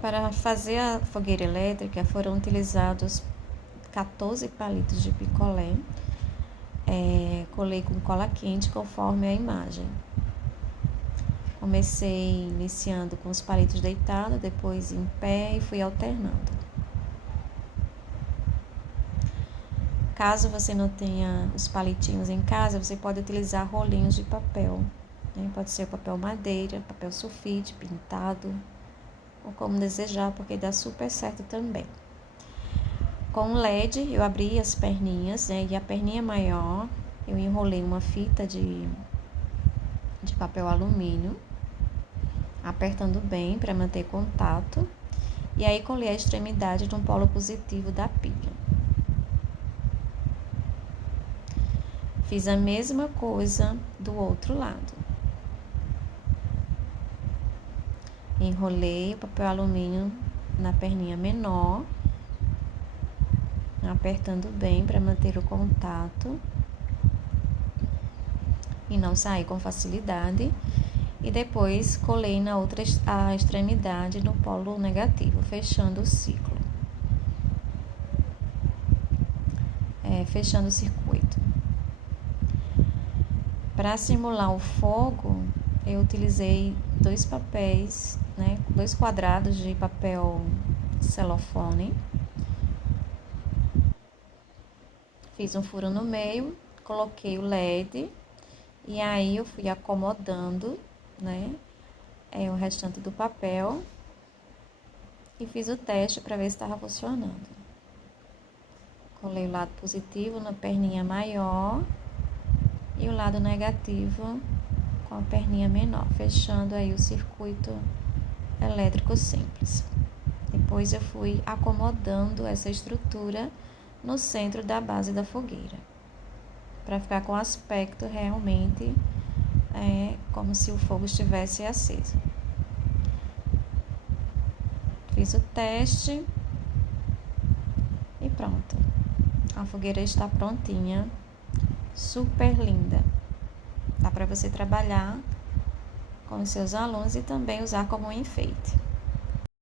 Para fazer a fogueira elétrica foram utilizados 14 palitos de picolé. Colei com cola quente conforme a imagem. Comecei iniciando com os palitos deitados, depois em pé e fui alternando. Caso você não tenha os palitinhos em casa, você pode utilizar rolinhos de papel. Pode ser papel madeira, papel sulfite, pintado, ou como desejar, porque dá super certo também. Com o LED, eu abri as perninhas, e a perninha maior, eu enrolei uma fita de papel alumínio, apertando bem para manter contato, e aí colei a extremidade de um polo positivo da pilha. Fiz a mesma coisa do outro lado. Enrolei o papel alumínio na perninha menor, apertando bem para manter o contato e não sair com facilidade. E depois colei na outra a extremidade no polo negativo, fechando o ciclo, fechando o circuito. Para simular o fogo, eu utilizei 2 papéis, 2 quadrados de papel celofane. Fiz um furo no meio, coloquei o LED e aí eu fui acomodando, o restante do papel e fiz o teste para ver se estava funcionando. Colei o lado positivo na perninha maior e o lado negativo com a perninha menor, fechando aí o circuito elétrico simples. Depois eu fui acomodando essa estrutura no centro da base da fogueira, para ficar com aspecto realmente como se o fogo estivesse aceso. Fiz o teste e pronto. A fogueira está prontinha, super linda. Dá para você trabalhar com os seus alunos e também usar como um enfeite.